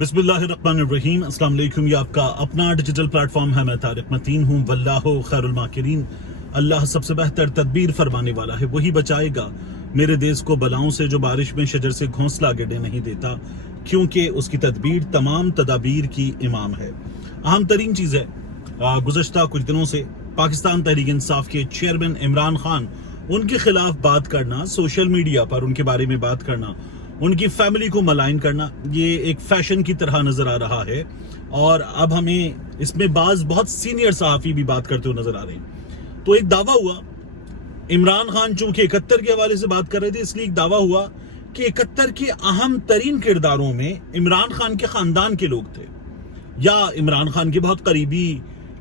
बिस्मिल्लाहिर्रहमानिर्रहीम। अस्सलाम वालेकुम। ये आपका अपना डिजिटल प्लेटफॉर्म है। मैं तारिक मतीन हूँ। वल्लाहु खैरुल माकिरीन। अल्लाह सबसे बेहतर तदबीर फरमाने वाला है, वही बचाएगा मेरे देश को बलाओं से। जो बारिश में शजर से घोंसला गिरने नहीं देता, क्योंकि उसकी तदबीर तमाम तदाबीर की इमाम है। अहम तरीन चीज़ है, गुज़श्ता कुछ दिनों से पाकिस्तान तहरीक इंसाफ के चेयरमैन इमरान खान, उनके खिलाफ बात करना, सोशल मीडिया पर उनके बारे में बात करना, उनकी फैमिली को मलाइन करना, ये एक फैशन की तरह नजर आ रहा है। और अब हमें इसमें बहुत सीनियर सहाफ़ी भी बात करते हुए नजर आ रहे हैं। तो एक दावा हुआ, इमरान खान चूंकि 71 के हवाले से बात कर रहे थे, इसलिए एक दावा हुआ कि 71 के अहम तरीन किरदारों में इमरान खान के खानदान के लोग थे, या इमरान खान के बहुत करीबी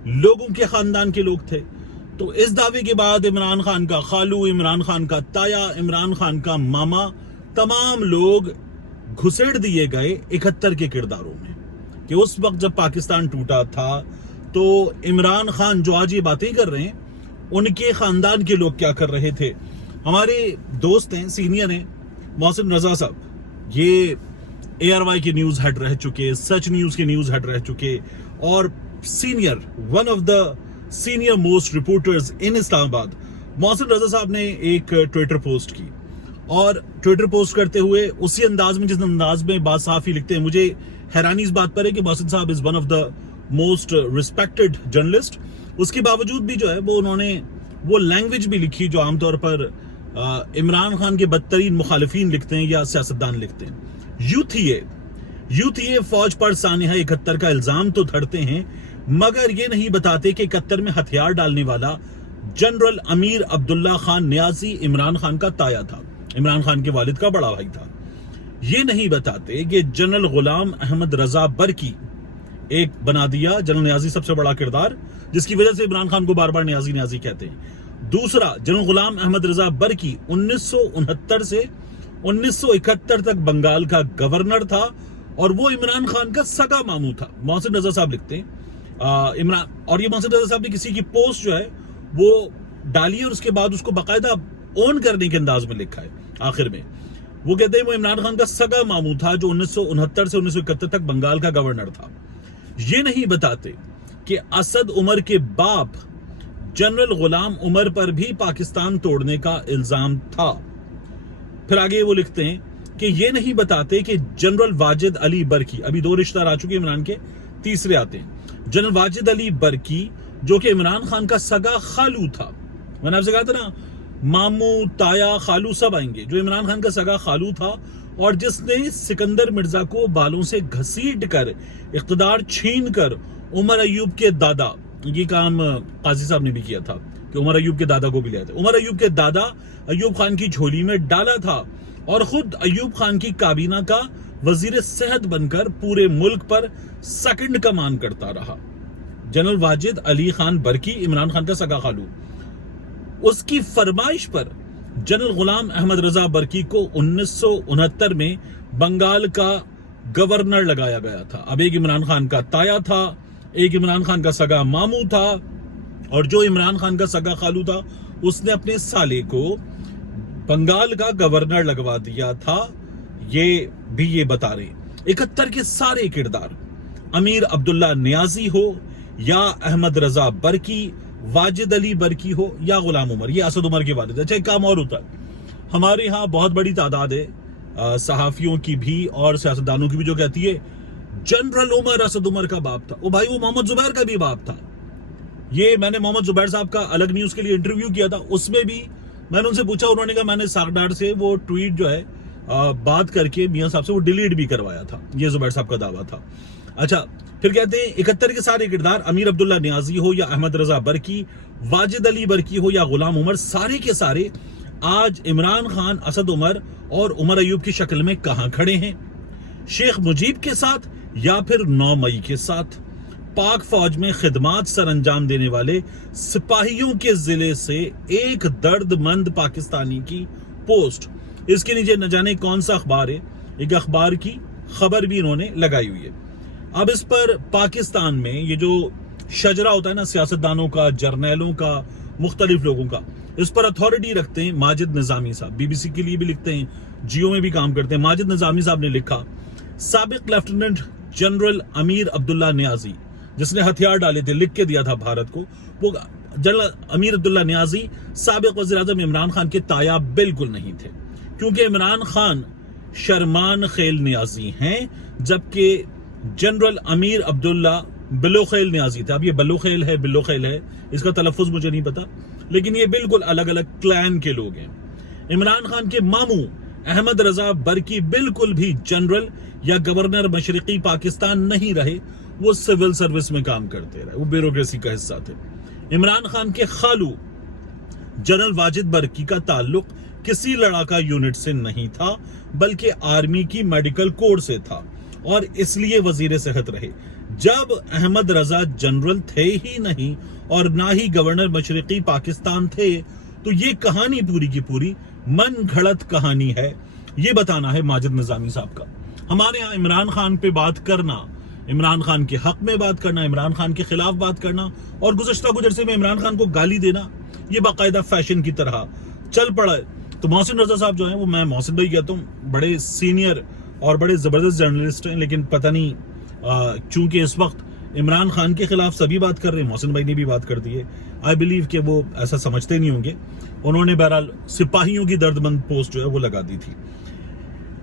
लोगों के खानदान के लोग थे। तो इस दावे के बाद इमरान खान का खालू, इमरान खान का ताया, इमरान खान का मामा, तमाम लोग घुसेड़ दिए गए 71 के किरदारों में कि उस वक्त जब पाकिस्तान टूटा था तो इमरान खान जो आज ये बातें कर रहे हैं, उनके खानदान के लोग क्या कर रहे थे। हमारे दोस्त हैं, सीनियर हैं, मोहसिन रजा साहब, ये ARY के न्यूज़ हेड रह चुके, सच न्यूज़ के न्यूज़ हेड रह चुके, और senior, one of the senior most reporters in Islamabad. Mohsin Raza साहब ने एक ट्विटर पोस्ट की, और ट्विटर पोस्ट करते हुए उसी अंदाज में, जिस अंदाज में बात साफ़ी लिखते हैं, मुझे हैरानी इस बात पर है कि मोहसिन साहब is one of the most respected journalist. उसके बावजूद भी जो है वो उन्होंने वो लैंग्वेज भी लिखी जो आमतौर पर इमरान खान के बदतरीन मुखालिफिन लिखते हैं या सियासतदान लिखते हैं। यूथ फौज पर सानिहा 71 का इल्जाम तो धरते हैं, मगर ये नहीं बताते कि 71 में हथियार डालने वाला जनरल अमीर अब्दुल्ला खान न्याजी इमरान खान का ताया था, इमरान खान के वालिद का बड़ा भाई था। ये नहीं बताते कि जनरल गुलाम अहमद रजा बरकी, एक बना दिया जनरल न्याजी सबसे बड़ा किरदार, जिसकी वजह से इमरान खान को बार बार न्याजी न्याजी कहते हैं। दूसरा, जनरल गुलाम अहमद रजा बरकी 1969 से 1971 तक बंगाल का गवर्नर था, और वो इमरान खान का सगा मामू था। मोहसिन रजा साहब लिखते हैं इमरान, और ये मोहसिन रजा साहब ने किसी की पोस्ट जो है वो डाली है, और उसके बाद उसको बाकायदा ऑन करने के अंदाज में लिखा है। आखिर में वो कहते हैं वो इमरान खान का सगा मामू था जो 1969 से 1971 तक बंगाल का गवर्नर था। ये नहीं बताते कि असद उमर के बाप जनरल गुलाम उमर पर भी पाकिस्तान तोड़ने का इल्जाम था। फिर आगे वो लिखते हैं कि ये नहीं बताते कि जनरल वाजिद अली बरकी, अभी 2 रिश्तेदार आ चुके इमरान के, तीसरे आते हैं जनरल वाजिद अली बरकी, जो कि इमरान खान का सगा खालू था। मैंने आपसे कहा था ना, मामू, ताया, खालू सब आएंगे। जो इमरान खान का सगा खालू था, और जिसने सिकंदर मिर्जा को बालों से घसीट कर, इख्तिदार छीन कर उमर अयूब के दादा, ये काम काजी साहब ने भी किया था कि उमर अयूब के दादा को भी लिया था, उमर अयूब के दादा अयूब खान की झोली में डाला था, और खुद अयूब खान की काबीना का वजीर सेहत बनकर पूरे मुल्क पर सेकंड कमान करता रहा। जनरल वाजिद अली खान बरकी, इमरान खान का सगा खालू, उसकी फरमाइश पर जनरल गुलाम अहमद रजा बरकी को 1969 में बंगाल का गवर्नर लगाया गया था। अब एक इमरान खान का ताया था, एक इमरान खान का सगा मामू था, और जो इमरान खान का सगा खालू था उसने अपने साले को बंगाल का गवर्नर लगवा दिया था। ये भी ये बता रहे 71 के सारे किरदार, अमीर अब्दुल्ला न्याजी हो या अहमद रजा बरकी, वाजिद अली बरकी हो या गुलाम उमर, ये असद उमर के वालिद। अच्छा, एक काम और होता है, हमारे यहाँ बहुत बड़ी तादाद है सहाफियों की भी और सियासतदानों की भी जो कहती है जनरल उमर असद उमर का बाप था। ओ भाई, वो मोहम्मद जुबैर का भी बाप था। ये मैंने मोहम्मद जुबैर साहब का अलग न्यूज के लिए इंटरव्यू किया था, उसमें भी मैंने उनसे पूछा, उन्होंने कहा मैंने सागडार से वो ट्वीट जो है बात करके मियां साहब से वो डिलीट भी करवाया था। ये जुबैर साहब का दावा था। अच्छा, फिर कहते हैं 71 के सारे किरदार, अमीर अब्दुल्ला न्याजी हो या अहमद रजा बरकी, वाजिद अली बरकी हो या गुलाम उमर, सारे के सारे आज इमरान खान, असद उमर और उमर अयूब की शक्ल में कहां खड़े हैं? शेख मुजीब के साथ या फिर 9 मई के साथ? पाक फौज में खिदमात सर अंजाम देने वाले सिपाहियों के जिले से एक दर्दमंद पाकिस्तानी की पोस्ट, इसके नीचे न जाने कौन सा अखबार है, एक अखबार की खबर भी इन्होंने लगाई हुई है। अब इस पर पाकिस्तान में ये जो शजरा होता है ना सियासतदानों का, जर्नैलों का, मुख्तलिफ लोगों का, इस पर अथॉरिटी रखते हैं माजिद निजामी साहब। BBC के लिए भी लिखते हैं, जियो में भी काम करते हैं। माजिद निजामी साहब ने लिखा, साबिक lieutenant general Amir Abdullah Niazi, जिसने हथियार डाले थे, लिख के दिया था भारत को, वो जनरल अमीर अब्दुल्ला नियाजी साबिक वज़ीर-ए-आज़म इमरान खान के ताया बिल्कुल नहीं थे, क्योंकि इमरान खान शर्मान खेल नियाजी हैं, जबकि जनरल अमीर अब्दुल्ला बिलोखेल नियाजी था। अब ये बलोखेल है, बिलोखेल है, इसका तलफ़ुज़ मुझे नहीं पता, लेकिन ये बिल्कुल अलग अलग क्लैन के लोग हैं। इमरान खान के मामू अहमद रजा बरकी बिल्कुल भी जनरल या गवर्नर मशरकी पाकिस्तान नहीं रहे, वो सिविल सर्विस में काम करते रहे, वो ब्यूरोक्रेसी का हिस्सा थे। इमरान खान के खालू जनरल वाजिद बरकी का ताल्लुक किसी लड़ाका यूनिट से नहीं था, बल्कि आर्मी की मेडिकल कोर से था, और इसलिए वजीर सेहत रहे। जब अहमद रजा जनरल थे ही नहीं और ना ही गवर्नर मशरकी पाकिस्तान थे, तो ये कहानी पूरी की पूरी मन घड़त कहानी है। ये बताना है माजिद निजामी साहब का। हमारे यहाँ इमरान खान पे बात करना, इमरान खान के हक में बात करना, इमरान खान के खिलाफ बात करना और गुज़श्ता कुछ अरसे में इमरान खान को गाली देना, ये बाकायदा फैशन की तरह चल पड़ा है। तो मोहसिन रजा साहब जो हैं, वो मैं मोहसिन भाई कहता हूँ, बड़े सीनियर और बड़े ज़बरदस्त जर्नलिस्ट हैं, लेकिन पता नहीं चूंकि इस वक्त इमरान खान के खिलाफ सभी बात कर रहे हैं, मोहसिन भाई ने भी बात कर दी है। आई बिलीव कि वो ऐसा समझते नहीं होंगे। उन्होंने बहरहाल सिपाहियों की दर्दमंद पोस्ट जो है वो लगा दी थी।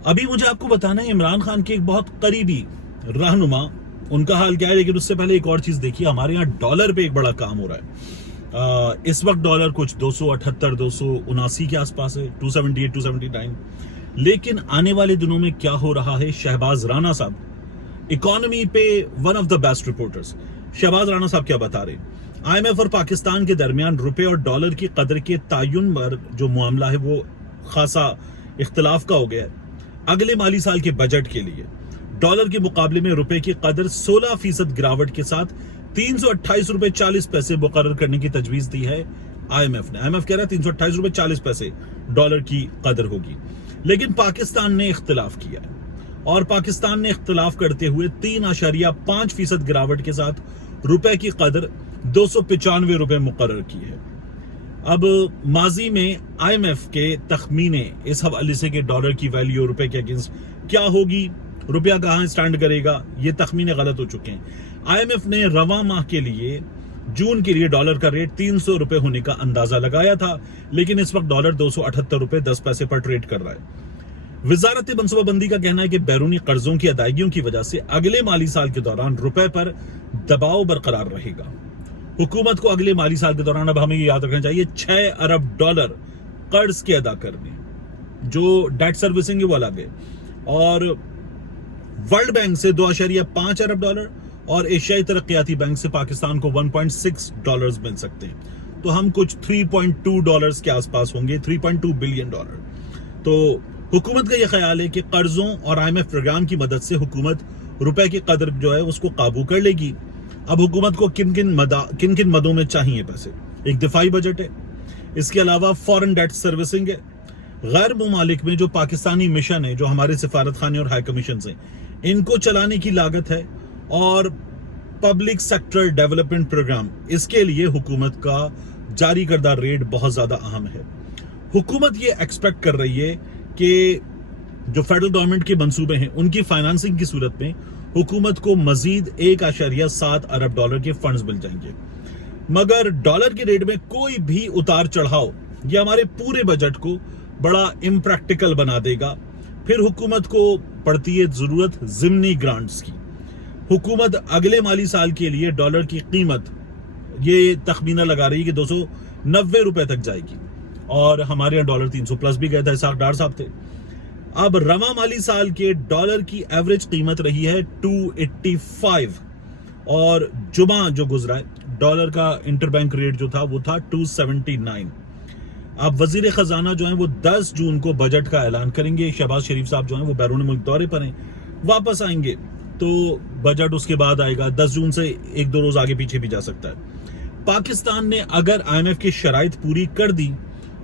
अभी मुझे आपको बताना है इमरान खान के एक बहुत करीबी रहनुमा, उनका हाल क्या है, लेकिन उससे पहले एक और चीज देखिए। हमारे यहाँ डॉलर पे एक बड़ा काम हो रहा है। इस वक्त डॉलर कुछ 278 279 के आसपास है, 278 279। लेकिन आने वाले दिनों में क्या हो रहा है, शहबाज राणा साहब इकोनॉमी पे one of the best reporters, Shahbaz Rana साहब क्या बता रहे, IMF और पाकिस्तान के दरमियान रुपए और डॉलर की कदर के तायुन पर जो मामला है वो खासा इख्तलाफ का हो गया है। अगले माली साल के बजट के लिए डॉलर के मुकाबले में रुपए की कदर 16% गिरावट के साथ 328 रुपए 40 पैसे मुकर्रर करने की तजवीज दी है IMF ने। IMF कह रहा है 328 रुपए 40 पैसे डॉलर की कदर होगी, लेकिन पाकिस्तान ने इख्तलाफ किया है, और पाकिस्तान ने इख्तलाफ करते हुए 3.5% गिरावट के साथ रुपए की कदर 295 रुपए मुकर्रर की है। अब माजी में IMF के तखमीने इस हवाले से कि डॉलर की वैल्यू रुपए के अगेंस्ट क्या होगी, रुपया कहाँ स्टैंड करेगा, ये तखमीने गलत हो चुके हैं। IMF ने रवा माह के लिए जून के लिए डॉलर का रेट 300 रुपए होने का अंदाजा लगाया था, लेकिन इस वक्त डॉलर 278 रुपए 10 पैसे पर ट्रेड कर रहा है। वजारत मनसूबाबंदी का कहना है कि बैरूनी कर्जों की अदायगियों की वजह से अगले माली साल के दौरान रुपए पर दबाव बरकरार रहेगा। हुकूमत को अगले माली साल के दौरान, अब हमें ये याद रखना चाहिए, 6 अरब डॉलर कर्ज के अदा करने, जो डेट सर्विसिंग है वो अलग है, और वर्ल्ड बैंक से 2.5 अरब डॉलर और एशियाई तरक्याती बैंक से पाकिस्तान को 1.6 डॉलर्स मिल सकते हैं। तो हम कुछ 3.2 डॉलर्स के आसपास होंगे, 3.2 बिलियन डॉलर। तो हुकूमत का यह ख्याल है कि कर्जों और IMF प्रोग्राम की मदद से हुकूमत रुपए की कदर जो है उसको काबू कर लेगी। अब हुकूमत को किन किन मदों में चाहिए पैसे, एक दिफाई बजट है, इसके अलावा फॉरेन डेट सर्विसिंग है, गैर मुमालिक में जो पाकिस्तानी मिशन है, जो हमारे सिफारत खाने और हाई कमीशन हैं, इनको चलाने की लागत है, और पब्लिक सेक्टर डेवलपमेंट प्रोग्राम, इसके लिए हुकूमत का जारी करदा रेट बहुत ज्यादा अहम है। हुकूमत ये एक्सपेक्ट कर रही है कि जो फेडरल गवर्नमेंट के मंसूबे हैं उनकी फाइनेंसिंग की सूरत में हुकूमत को मजीद 1.7 अरब डॉलर के फंड्स मिल जाएंगे, मगर डॉलर के रेट में कोई भी उतार चढ़ाव ये हमारे पूरे बजट को बड़ा इम्प्रैक्टिकल बना देगा। फिर हुकूमत को पड़ती है जरूरत जिमनी ग्रांट्स की। हुकूमत अगले माली साल के लिए डॉलर की कीमत ये तखमीना लगा रही है कि 290 रुपए तक जाएगी, और हमारे यहाँ डॉलर 300 प्लस भी गए थे, इसाक डार साहब थे। अब रवा माली साल के डॉलर की एवरेज कीमत रही है 285, और जुमा जो गुजरा है डॉलर का इंटरबैंक रेट जो था वो था 279। अब वजीर खजाना जो है वो 10 जून को बजट का ऐलान करेंगे। शहबाज शरीफ साहब जो है वो बैरून मुल्क दौरे पर हैं, वापस आएंगे तो बजट उसके बाद आएगा। 10 जून से 1-2 रोज आगे पीछे भी जा सकता है। पाकिस्तान ने अगर IMF की शराइत पूरी कर दी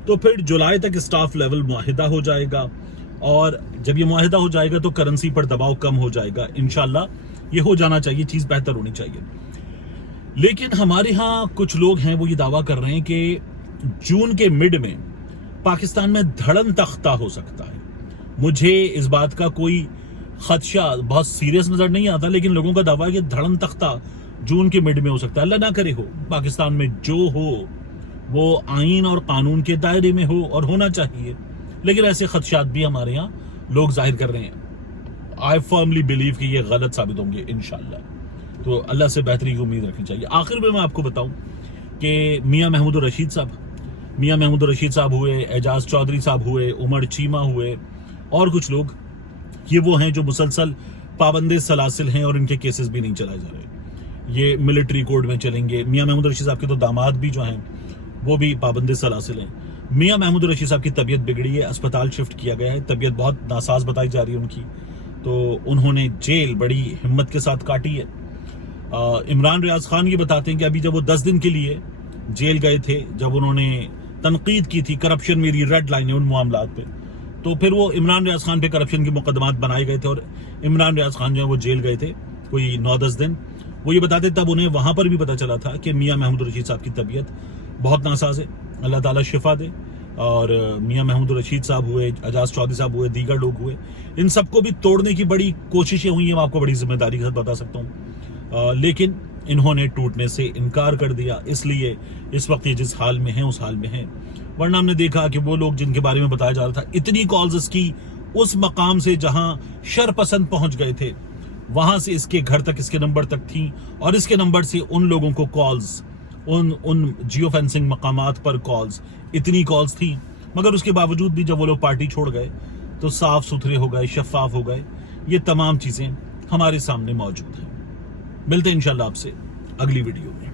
तो फिर जुलाई तक स्टाफ लेवल मुआहिदा हो जाएगा, और जब ये मुआहिदा हो जाएगा तो करेंसी पर दबाव कम हो जाएगा। इंशाल्लाह ये हो जाना चाहिए, चीज बेहतर होनी चाहिए। लेकिन हमारे यहाँ कुछ लोग हैं वो ये दावा कर रहे हैं कि जून के मिड में पाकिस्तान में धड़न तख्ता हो सकता है। मुझे इस बात का कोई خدشہ بہت سیریس نظر نہیں آتا، لیکن لوگوں کا دعویٰ ہے کہ دھڑم تختہ جون کے مڈ میں ہو سکتا ہے. اللہ نہ کرے ہو. پاکستان میں جو ہو وہ آئین اور قانون کے دائرے میں ہو اور ہونا چاہیے، لیکن ایسے خدشات بھی ہمارے یہاں لوگ ظاہر کر رہے ہیں. آئی فرملی بلیو کہ یہ غلط ثابت ہوں گے انشاءاللہ. تو اللہ سے بہتری کی امید رکھنی چاہیے. آخر میں آپ کو بتاؤں کہ میاں محمود الرشید صاحب ہوئے، اعجاز چودھری صاحب ہوئے، عمر چیمہ ہوئے، اور کچھ لوگ، یہ وہ ہیں جو مسلسل پابند سلاسل ہیں اور ان کے کیسز بھی نہیں چلائے جا رہے. یہ ملٹری کورٹ میں چلیں گے. میاں محمود الرشید صاحب کے تو داماد بھی جو ہیں وہ بھی پابند سلاسل ہیں. میاں محمود الرشید صاحب کی طبیعت بگڑی ہے، اسپتال شفٹ کیا گیا ہے. طبیعت بہت ناساز بتائی جا رہی ہے ان کی. تو انہوں نے جیل بڑی ہمت کے ساتھ کاٹی ہے. عمران ریاض خان یہ بتاتے ہیں کہ ابھی جب وہ 10 دن کے لیے جیل گئے تھے، جب انہوں نے تنقید کی تھی کرپشن میری ریڈ لائن ہے ان معاملات پہ، تو پھر وہ عمران ریاض خان پہ کرپشن کے مقدمات بنائے گئے تھے اور عمران ریاض خان جو ہے وہ جیل گئے تھے کوئی 9-10 دن. وہ یہ بتاتے تب انہیں وہاں پر بھی پتہ چلا تھا کہ میاں محمود الرشید صاحب کی طبیعت بہت ناساز ہے. اللہ تعالیٰ شفا دے. اور میاں محمود الرشید صاحب ہوئے، اعجاز چودھری صاحب ہوئے، دیگر لوگ ہوئے، ان سب کو بھی توڑنے کی بڑی کوششیں ہوئی ہیں. میں آپ کو بڑی ذمہ داری کے ساتھ بتا سکتا ہوں، لیکن انہوں نے ٹوٹنے سے انکار کر دیا. اس لیے اس وقت یہ جس حال میں ہیں اس حال میں ہیں. ورنہ ہم نے دیکھا کہ وہ لوگ جن کے بارے میں بتایا جا رہا تھا، اتنی کالز اس کی اس مقام سے جہاں شر پسند پہنچ گئے تھے، وہاں سے اس کے گھر تک، اس کے نمبر تک تھیں، اور اس کے نمبر سے ان لوگوں کو کالز، ان جیو فینسنگ مقامات پر کالز، اتنی کالز تھیں. مگر اس کے باوجود بھی جب وہ لوگ پارٹی چھوڑ گئے تو صاف ستھرے ہو گئے، شفاف ہو گئے. یہ تمام چیزیں ہمارے سامنے موجود ہیں. ملتے ہیں انشاءاللہ آپ سے اگلی ویڈیو میں.